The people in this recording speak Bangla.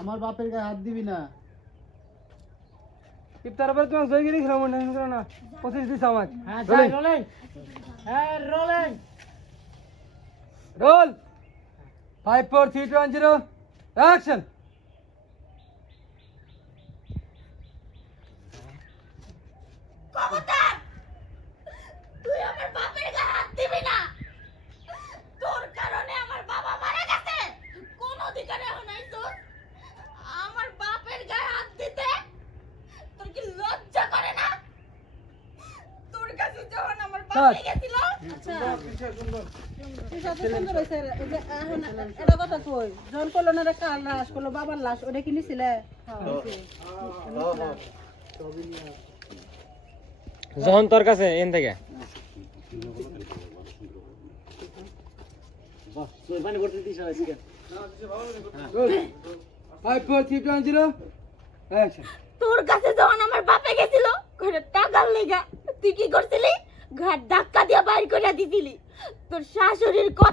আমার বাপের গায়ে হাত দিবি না। ইফতার পরে তোমাকে জয়গিরি খেলাম মনে করো না। পঁচিশ দিস আমার হ্যাঁ. রোলিং হ্যাঁ rolling roll. Five four three two one zero action খবরদার তুই আমার বাপের গায়ে হাত দিবি না। তোর কারণে আমার বাবা মারা গেছে। কোন অধিকার এখন নাই তোর। আমার বাপের গায়ে হাত দিতে? তোর কি লজ্জা করে না? তোর কাছে যখন আমার বাপ। গেছিল সুন্দর হয়েছে এখন এটা কথা কই জন করল না কার লাশ করল বাবার লাশ ওটা কিনেছিলে যখন তোর কাছে এন থেকে five four three two zero তোর কাছে যখন আমার বাপে গেছিল, ঘরে টাকার লেগা, তুই কি করছিলি? ঘাট ধাক্কা দিয়ে বাইর করে দিছিলি। তোর শাশুড়ির কথা